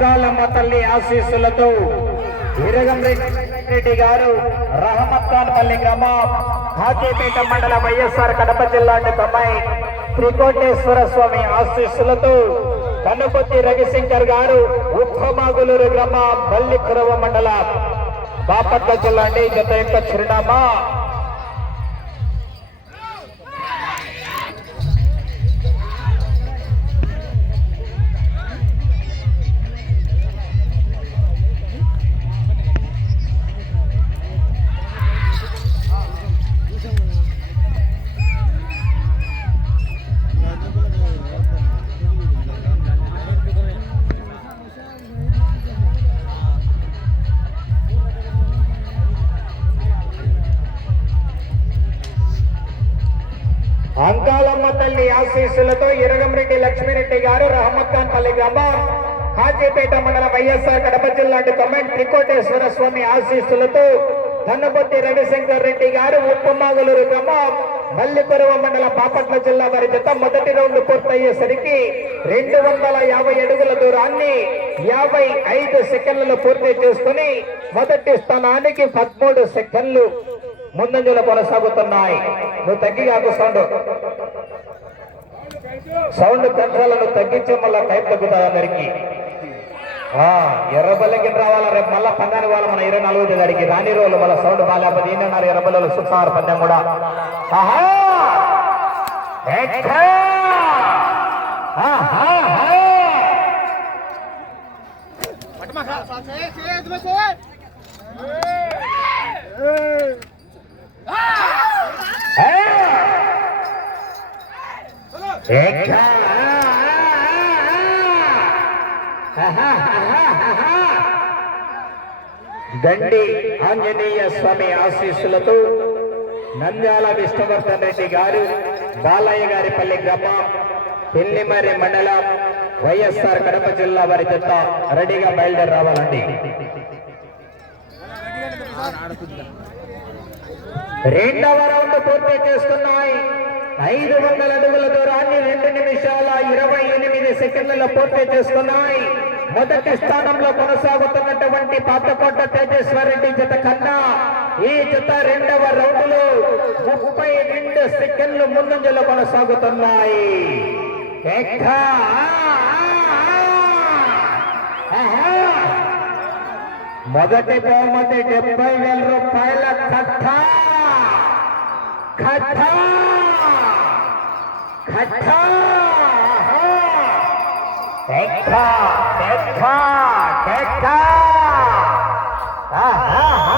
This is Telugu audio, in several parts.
జతగా తల్లి ఆశీస్సులతో ఇరగం రెడ్డి గారు రహమత్ ఖాన్ పల్లి గ్రామం హాజీపేట మండల వైఎస్ఆర్ కడప జిల్లా తమ్మాయి త్రికోటేశ్వర స్వామి ఆశీస్సులతో కనుపతి రవిశంకర్ గారు ఉప్పమాగులూరు గ్రామం బల్లికురవ మండల. బాపట్ల జిల్లా అండి జత యొక్క చిరునామా ఆశీస్సులతో ఇరగంరెడ్డి లక్ష్మీరెడ్డి గారు రహమత్ ఖాన్ పల్లి గ్రామం హాజీపేట మండల వైఎస్ఆర్ కడప జిల్లా కమెంట్ త్రికోటేశ్వర స్వామి ఆశీస్సులతో ధన్నపతి రవిశంకర్ రెడ్డి గారు ఉప్పమాగలూరు గ్రామం మల్లిపురవ మండల బాపట్ల జిల్లా వారి జత మొదటి రౌండ్ పూర్తయ్యేసరికి రెండు వందల యాభై అడుగుల దూరాన్ని యాభై ఐదు సెకండ్లలో పూర్తి చేసుకుని మొదటి స్థానానికి పదమూడు సెకండ్లు ముందంజలో కొనసాగుతున్నాయి. నువ్వు తగ్గి కాకు సౌండ్ పెంచాలను తగ్గించే మళ్ళా టైం తగ్గుతుంది అందరికి ఎర్రబల్లకి రావాలా రేపు మళ్ళా పందాని వాళ్ళ మన ఇరవై నాలుగో తేదీ అడిగి రాని రోజులు మళ్ళీ సౌండ్ బాగాలేకపోతే ఏంటన్నారు ఎర్రబల్లలు సుఖారు పందెం కూడా ఆహా? ఎక్కడ? ఆహాహాహాహా. ఆంజనేయ స్వామి ఆశీస్సులతో నంద్యాల విష్ణువర్ధన్ రెడ్డి గారు బాలయ్య గారి పల్లి గ్రామం పెళ్ళిమర్రి మండలం వైఎస్ఆర్ కడప జిల్లా వారి చెత్త రెడీగా బయలుదేరి రావాలండి రెండవ రౌండ్ పూర్తి చేస్తున్నాయి ఐదు వందల అడుగుల నిమిషాల ఇరవై ఎనిమిది సెకండ్లలో పూర్తి చేసుకున్నాయి. మొదటి స్థానంలో కొనసాగుతున్నటువంటి పాతకోట తేజేశ్వర్ రెడ్డి జత కన్నా ఈ జత రెండవ రౌండ్లో ముప్పై రెండు సెకండ్లు ముందంజలో కొనసాగుతున్నాయి. మొదటి బహుమతి డెబ్బై వేల రూపాయల కథ! కథ! కథ! Ha ha ha!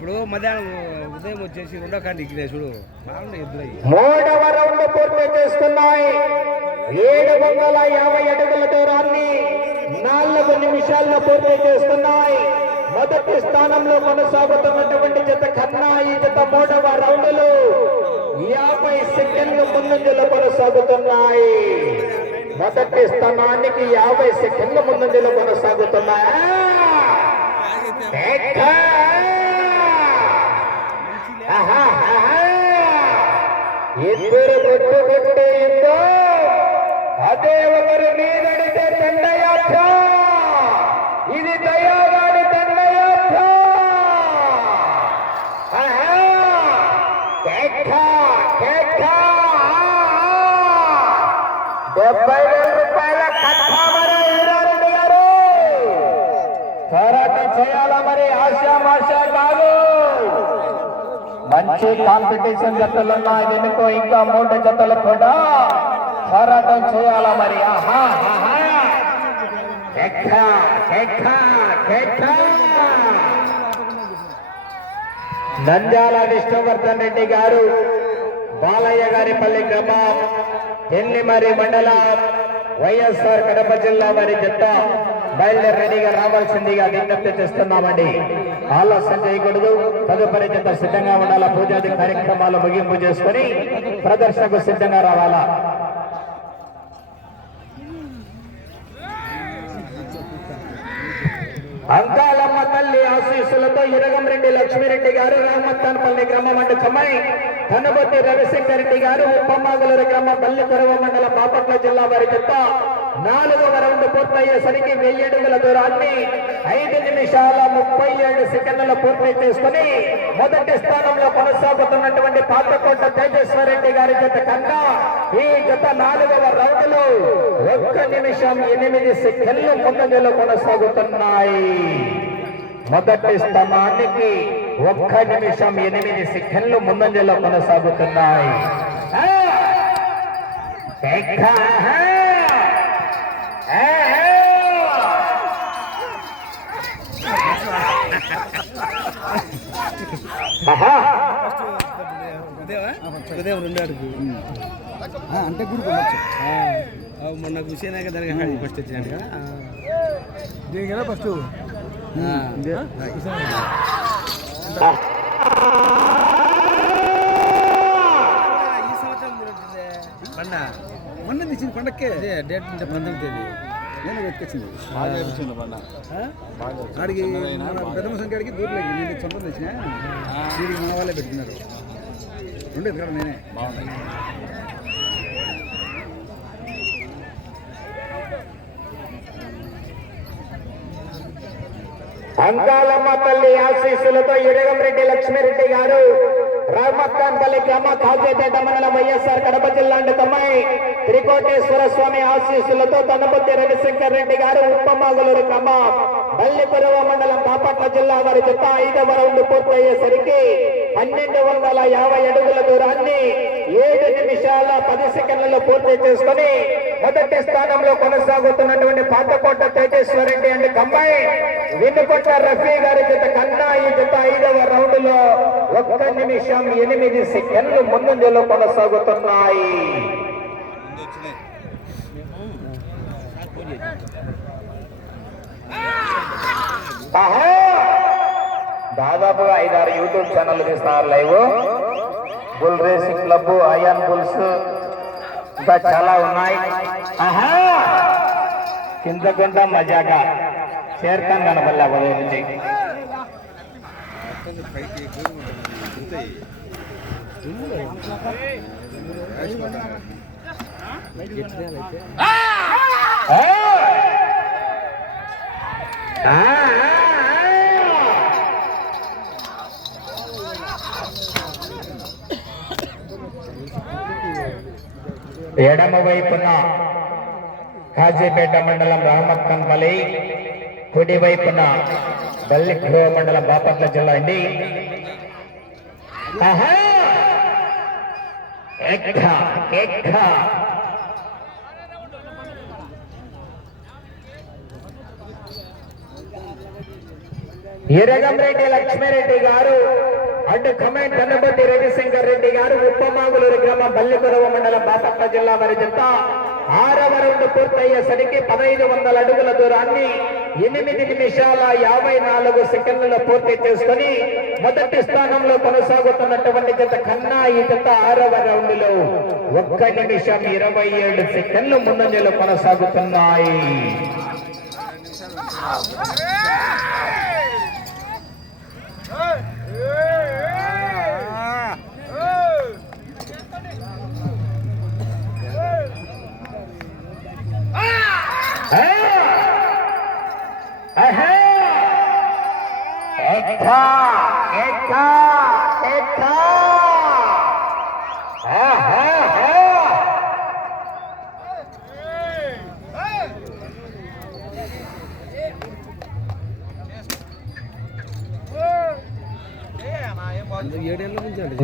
ఇప్పుడు మధ్యాహ్నం ఉదయం వచ్చేసి రెండో ఇక్కడ చూడు. బాగున్నాయి మూడవ రౌండ్ పూర్తి చేసుకున్నాయి ఏడు వందల యాభై అడుగుల దూరాన్ని నాలుగు నిమిషాల్లో పూర్తి చేసుకున్నాయి మొదటి స్థానంలో కొనసాగుతున్నటువంటి జత కన్నా ఈ జత మూడవ రౌండ్లు యాభై సెకండ్లు ముందంజలో కొనసాగుతున్నాయి. మొదటి స్థానానికి యాభై సెకండ్ల ముందంజలో కొనసాగుతున్నాయి. ಇಬ್ಬರು ಬಿಟ್ಟು ಬಿಟ್ಟು ಇದ್ದು ಅದೇ ಒಬ್ಬರು ನೀ ತಂಡ ಯಾತ್ರ మంచి కాంపిటీషన్ జతలు ఉన్నాయి వెనుకో ఇంకా మూడు జతలు కూడా పోరాటం చేయాలా మరి? ఆహా నంద్యాల విష్ణువర్ధన్ రెడ్డి గారు బాలయ్య గారిపల్లి గ్రామం ఎన్నిమరి మండలం వైఎస్ఆర్ కడప జిల్లా మరి జత బయలుదేరి రెడీగా రావాల్సిందిగా విజ్ఞప్తి చేస్తున్నామండి. ఆలస్యం చేయకూడదు తదుపరి జత సిద్ధంగా ఉండాలా? పూజాది కార్యక్రమాలు ముగింపు చేసుకొని ప్రదర్శనకు సిద్ధంగా రావాలా? అంకాలమ్మ తల్లి ఆశీస్సులతో ఇరగంరెడ్డి లక్ష్మీరెడ్డి గారు రామత్తానపల్లి గ్రామం అంటే కమ్మాయి కనుబొత్తి రవిశంకర్ రెడ్డి గారు ఉప్పమాగులూరు గ్రామం పల్లికొరవ మండలం బాపట్ల జిల్లా వారి చెత్త నాలుగవ రౌండ్ పూర్తయ్యేసరికి వెయ్యి అడుగుల దూరాన్ని ఐదు నిమిషాల ముప్పై ఏడు సెకండ్ల పూర్తి చేసుకుని మొదటి స్థానంలో కొనసాగుతున్నటువంటి పాతకోట తేజేశ్వరరెడ్డి గారి జత కన్నా ఈ గత నాలుగవ రౌండ్లో ఒక్క నిమిషం ఎనిమిది సెకండ్లు ముందంజలో కొనసాగుతున్నాయి. మొదటి స్థానానికి ఒక్క నిమిషం ఎనిమిది సెకండ్లు ముందంజలో కొనసాగుతున్నాయి. అంటే గుడి మొన్న విషయనాయక దర్గా ఫస్ట్ వచ్చినట్టుగా దీనికి ఎలా ఫస్ట్ ఈ సంవత్సరం కూడా ఉంటుంది. పండ తీసిన పండక్కే? అదే డేట్ ఉంటే పంతొమ్మిది తేదీ. నేను వెతికొచ్చింది? ఆడికి మన పెద్దమ్మ సంఖ్య ఆడికి దూరలేకి నేను సొంతం తెచ్చిన. వీడికి మన వాళ్ళే పెట్టుకున్నారు. రెండు ఎత్తుకోవడం నేనే. అంకాలమ్మ తల్లి ఆశీస్సులతో ఇరగంరెడ్డి లక్ష్మిరెడ్డి గారు రామక్కాన్పల్లి గ్రామ కాజేపేట మండలం వైఎస్ఆర్ కడప జిల్లా అంటే తమ్మాయి. త్రికోటేశ్వర స్వామి ఆశీస్సులతో తనపతి రవిశంకర్ రెడ్డి గారు ఉప్పమాగులూరు గ్రామ. బల్లిపురవ మండలం బాపట్ల జిల్లా వారి జత ఐదవ రౌండ్ పూర్తయ్యేసరికి పన్నెండు వందల యాభై అడుగుల దూరాన్ని ఏడు నిమిషాల పది సెకండ్లలో పూర్తి చేసుకుని మొదటి స్థానంలో కొనసాగుతున్నటువంటి పాతకోట తేజేశ్వరెడ్డి అండ్ కంబాయి వినుకొట్ట రఫీ గారి జత కన్నా ఈ జత ఐదవ రౌండ్లో ఒక్క నిమిషం ఎనిమిది సెకండ్లు ముందంజలో కొనసాగుతున్నాయి. దాదాపుగా ఐదారు యూట్యూబ్ ఛానల్ తీస్తున్నారు లైవ్. బుల్ రేసింగ్ క్లబ్ అయాన్ బుల్స్ ఇంకా చాలా ఉన్నాయి. ఆహా! కిందకుంట మజాగా చేరుతాను కనపల్లి ఉదయం నుంచి ఎడమ వైపున కాజీపేట మండలం రహమత్ ఖాన్ పల్లి కుడి వైపున మండలం బాపట్ల జిల్లా అండి. ఎరగంరెడ్డి లక్ష్మీరెడ్డి గారు అటు కమెంట్ కన్నపతి రవిశంకర్ రెడ్డి గారు ఉప్పమాగులూరు గ్రామం బల్లిపురవ మండలం బాపట్ల జిల్లా వారి చెప్తా ఆరవ రౌండ్ పూర్తయ్యేసరికి పదహైదు వందల అడుగుల దూరాన్ని ఎనిమిది నిమిషాల యాభై నాలుగు సెకండ్లలో పూర్తి చేసుకొని మొదటి స్థానంలో కొనసాగుతున్నటువంటి జత కన్నా ఈ జత ఆరవ రౌండ్లో ఒక్క నిమిషం ఇరవై ఏడు సెకండ్లు ముందంజలో కొనసాగుతున్నాయి.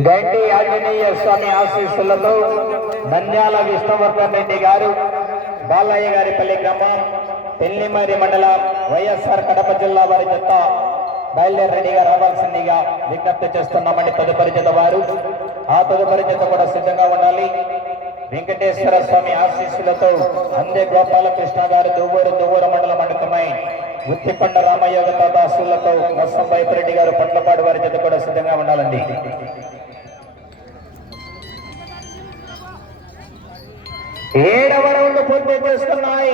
గండి ఆంజనేయ స్వామి ఆశీస్సులతో నంద్యాల విష్ణువర్ధన్ రెడ్డి గారు బాలయ్య గారి పల్లి గ్రామం పెళ్ళిమరి మండలం వైఎస్ఆర్ కడప జిల్లా వారి జత బయలుదేరి రెడీగా రావాల్సిందిగా విజ్ఞప్తి చేస్తున్నామండి తదుపరి జత వారు. ఆ తదుపరి జత కూడా సిద్ధంగా ఉండాలి. వెంకటేశ్వర స్వామి ఆశీస్సులతో అందే గోపాలకృష్ణ గారు దువ్వూరు దువ్వూరు మండలం అడుగుతున్నాయి ఉత్తికొండ రామయ్య దాసులతో నర్సం బైపరెడ్డి గారు పట్లపాడు వారి జత కూడా సిద్ధంగా ఉండాలండి. ఏడవ పూర్తి చేస్తున్నాయి.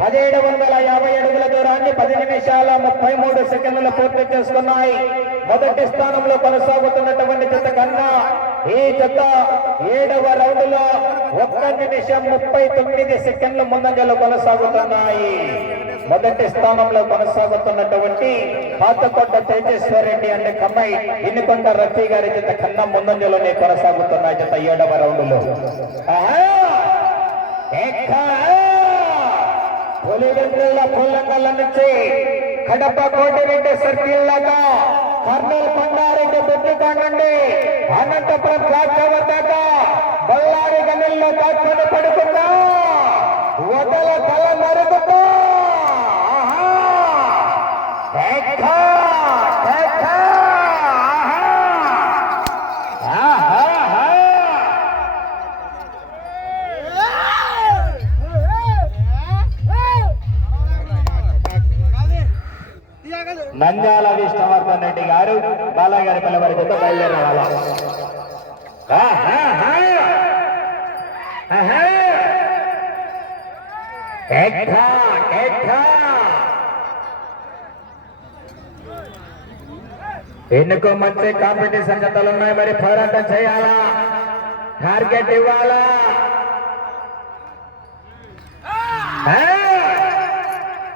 పదిహేడు వందల యాభై అడుగుల దూరాన్ని పది నిమిషాల ముప్పై మూడు సెకండ్లు పూర్తి చేస్తున్నాయి మొదటి స్థానంలో కొనసాగుతున్నటువంటి జత కన్నా ఈ జత ఏడవ రౌండ్లో ఒక్క నిమిషం ముప్పై తొమ్మిది సెకండ్ల ముందంజలో కొనసాగుతున్నాయి. మొదటి స్థానంలో కొనసాగుతున్నటువంటి పాతకొండ తేజేశ్వర్ రెడ్డి అంటే కమ్మై ఇన్నికొండ రఫీ గారి జత కన్నా ముందంజలోనే కొనసాగుతున్నాయి జత ఏడవ రౌండ్లో ఆహా! పులివెందుల పుల్లంగల్ల నుంచి కడప కోటిరెడ్డి సర్కిల్ దాకా కర్నూలు కొండారెడ్డి బుద్ధికాండ నుండి అనంతపురం ఫ్లాట్ టవర్ దాకా బళ్ళారి గనుల్లో దాచుకొని నంద్యాల విష్ణువర్ధన్ రెడ్డి గారు బాలగారి పిల్లవారి కొత్త బయలుదేరిన ఎన్నుకో మంచి కాంపిటీషన్ జతలు ఉన్నాయి మరి పోరాటం చేయాలా? టార్గెట్ ఇవ్వాలా?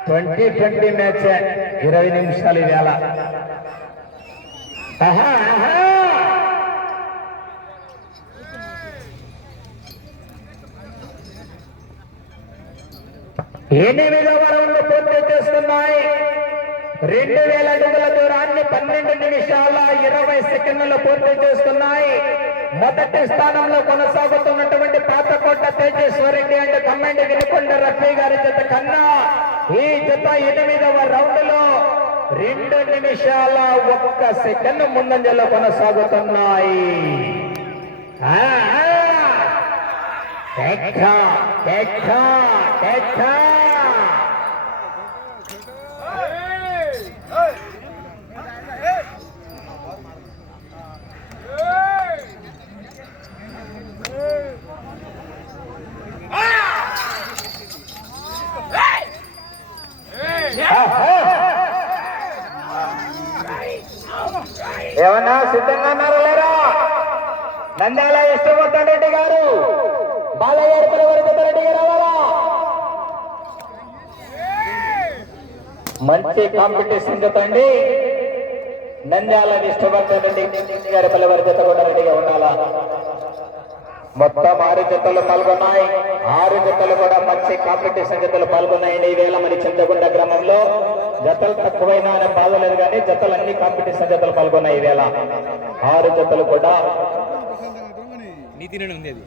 Twenty twenty match. ఇరవై నిమిషాలు వేళ. ఆహా, ఆహా. ఎనిమిదవ రౌండ్ పూర్తి చేస్తున్నాయి. రెండు వేల అడుగుల దూరాన్ని పన్నెండు నిమిషాల ఇరవై సెకండ్లు పూర్తి చేస్తున్నాయి. మొదటి స్థానంలో కొనసాగుతున్నటువంటి పాతకోట తేజేశ్వరెడ్డి అండ్ కమ్మండి వినుకొండ రఫీ గారి చేత కన్నా ఈ జత ఎనిమిదవ రౌండ్లో రెండు నిమిషాల ఒక్క సెకండ్ ముందంజలో కొనసాగుతున్నాయి ఆ, ఆ. టెక్కా, టెక్కా, టెక్కా. నంద్యాల ఇష్టమొత్తం రెడ్డి గారు. బాలయ్య వరకు రెడ్డి గారు రావాలా? మంచి కాంపిటీషన్ చెప్పండి నంద్యాల ఇష్టవర్ధన్ రెడ్డి గారి పల్లె జత కూడా రెడీగా ఉండాలా? మొత్తం ఆరు జతలు పాల్గొన్నాయి. ఆరు జతలు కూడా మంచి కాంపిటీషన్ జతలు పాల్గొన్నాయండి ఈ మరి చింతగుండ గ్రామంలో జతలు తక్కువైనా అనే బాధ లేదు కానీ జతలు అన్ని కాంపిటీషన్ జతలు పాల్గొన్నాయి ఈ వేళ. ఆరు జతలు కూడా నీతినే ఉంది అది.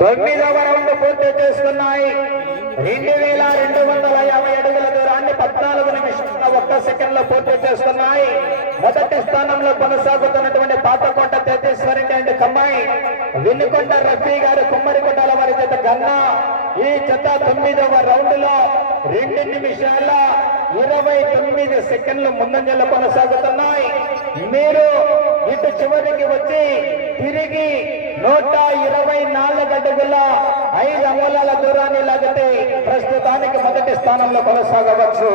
తొమ్మిదవ రౌండ్ పూర్తి రెండు వేల రెండు వందల యాభై అడుగుల దూరాన్ని పద్నాలుగు నిమిషాల ఒక్క సెకండ్లో పూర్తి చేస్తున్నాయి మొదటి స్థానంలో కొనసాగుతున్నటువంటి పాతకోట తేజేశ్వరి అండ్ కమ్మాయి వెన్నుకొండ రఫీ గారు కుమ్మరికొండల వారి చేత గన్నా. ఈ జత తొమ్మిదవ రౌండ్లో రెండు నిమిషాల ఇరవై తొమ్మిది సెకండ్లు ముందంజలు కొనసాగుతున్నాయి. మీరు ఇటు చివరికి వచ్చి తిరిగి నూట ఇరవై నాలుగు అడుగుల ఐదు అంగుళాల దూరాన్ని లాగితే ప్రస్తుతానికి మొదటి స్థానంలో కొనసాగవచ్చు.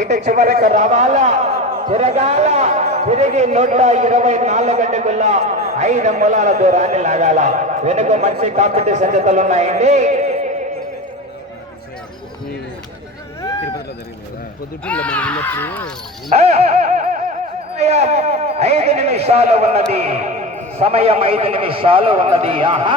ఇటు చివరికి రావాలా? తిరగాల. తిరిగి నూట ఇరవై నాలుగు అడుగుల ఐదు మూలాల దూరాన్ని లాగాల. వెనుక మంచి కాంపిటీషన్ జతలు ఉన్నాయండి. ఐదు నిమిషాలు ఉన్నది. సమయం ఐదు నిమిషాలు ఉన్నది. ఆహా.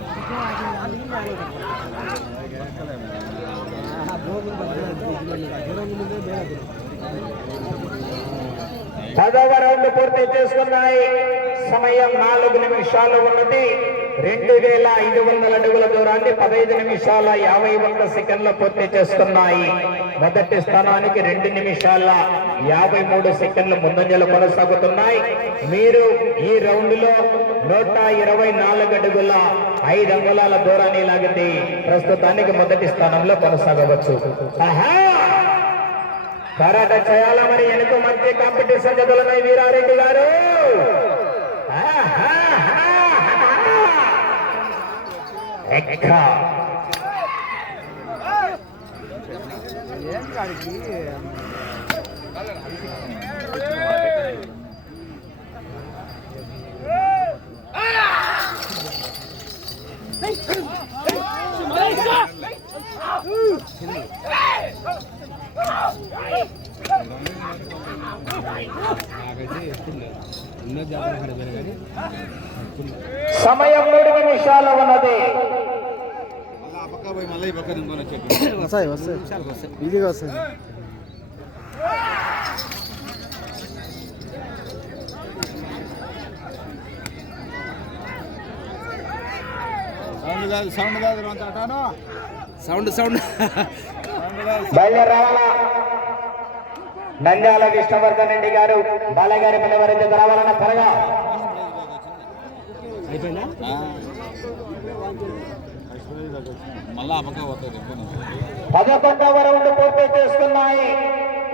పదవ రౌండ్ పూర్తి చేసుకున్నాయి. సమయం నాలుగు నిమిషాలు ఉన్నది. రెండు వేల ఐదు వందల అడుగుల దూరాన్ని పదహైదు నిమిషాల యాభై ఒక్క సెకండ్లు పూర్తి చేస్తున్నాయి. మొదటి స్థానానికి రెండు నిమిషాల యాభై మూడు సెకండ్లు ముందంజలు కొనసాగుతున్నాయి. మీరు ఈ రౌండ్లో నూట ఇరవై నాలుగు అడుగుల ఐదు అంగుళాల దూరాన్ని లాగింది ప్రస్తుతానికి మొదటి స్థానంలో కొనసాగవచ్చు. ఆహా! కరాట చేయాలా మరి? వెనుక మంచి కాంపిటీషన్ జరుగుతున్నాయి వీరారెడ్డి గారు? É hey! సమయం మూడు నిమిషాలు ఉన్నది. వస్తాయి వస్తాయి ఈజీగా వస్తాయి. సౌండ్ కాదు సౌండ్ కాదు అంత అటాను. Sound sound. సౌండ్ కాదు బయలుదేరి రావాలా నంద్యాల విష్ణువర్ధన్ రెడ్డి గారు బాలగారి పిల్లవారి దగ్గర రావాలన్న త్వరగా. పదకొండవ రౌండ్ పూర్తి చేసుకున్నాయి.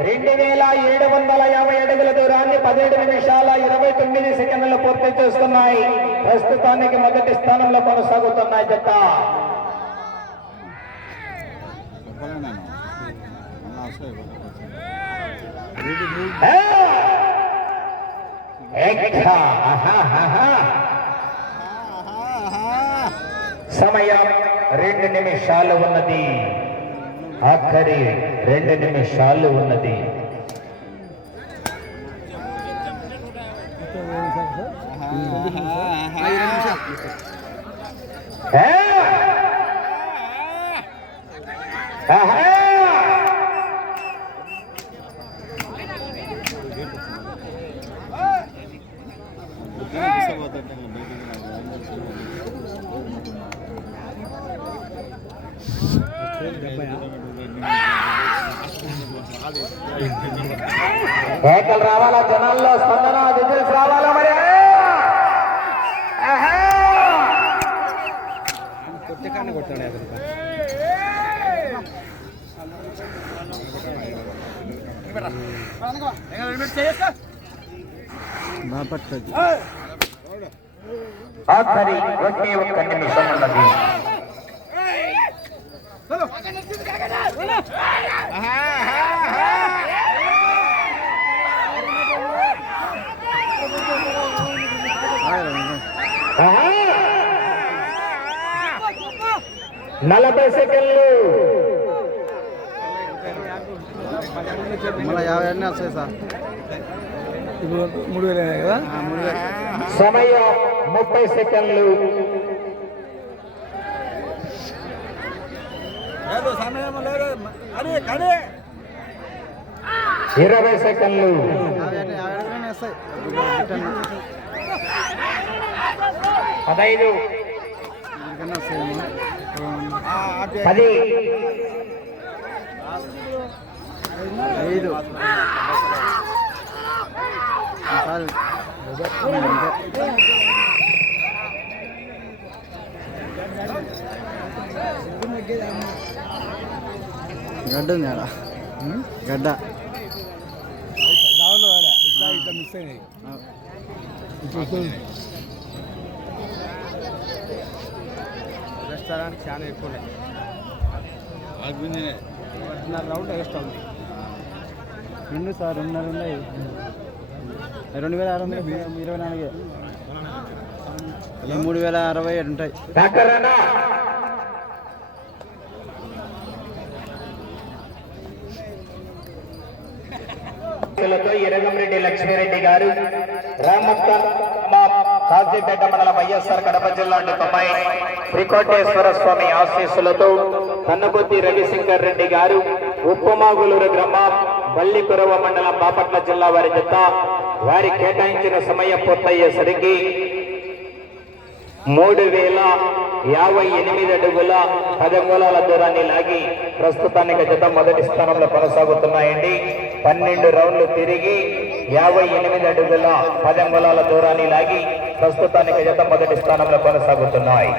రెండు వేల ఏడు వందల యాభై అడుగుల దూరాన్ని పదిహేడు నిమిషాల ఇరవై తొమ్మిది సెకండ్లు పూర్తి చేసుకున్నాయి. ప్రస్తుతానికి మొదటి స్థానంలో కొనసాగుతున్నాయి జత చెప్పలే నేను మళ్ళీ వస్తాయి ఏ! ఎక్క! ఆహాహాహా. సమయం రెండు నిమిషాలు ఉన్నది ఆఖరి రెండు నిమిషాలు ఉన్నది ఆహా! కేకలు రావాలా జనాల్లో స్పందన విజిల్స్ రావాలా మరి ఆహా! ఆఖరి ఒకే ఒక్క నిమిషం ఉన్నది ఆహా! నలభై సెకండ్లు. మళ్ళీ యాభై అన్నీ వస్తాయి సార్. మూడు వేలు కదా? సమయం ముప్పై సెకండ్లు. లేదు సమయం లేదు. కానీ కానీ. ఇరవై సెకండ్లు. పదైదు. పది ఐదు చాలు అంతే గడ్డ ఉంది ఆడ గడ్డ దావలో ఇట్లా ఇట్లా మిస్ అయినాయి రెస్టారెంట్ చాలా ఎక్కువ ఉన్నాయి. రౌండ్ ఎక్స్ట్రా ఉంది రెండు సార్ రెండున్నర ఉన్నాయి రెండు వేల ఆరు వందల ఇరవై నాలుగే. మూడు వేల అరవై ఏడు ఉంటాయి. ఇరగంరెడ్డి లక్ష్మీరెడ్డి గారు రామక్క కాజీపేట మండలం వైఎస్ఆర్ కడప జిల్లా తొంభై శ్రీకోటేశ్వర స్వామి ఆశీస్సులతో కన్నబుద్ధి రవిశంకర్ రెడ్డి గారు ఉప్పమాగులూరు గ్రామం బల్లికురవ మండలం బాపట్ల జిల్లా వారి జత వారి కేటాయించిన సమయం పూర్తయ్యేసరికి మూడు వేల యాభై ఎనిమిది అడుగుల పదంగుళాల దూరాన్ని లాగి ప్రస్తుతానికి జత మొదటి స్థానంలో కొనసాగుతున్నాయండి. పన్నెండు రౌండ్లు తిరిగి యాభై ఎనిమిది అడుగుల పదంగుళాల దూరాన్ని లాగి ప్రస్తుతానికి జత మొదటి స్థానంలో కొనసాగుతున్నాయి.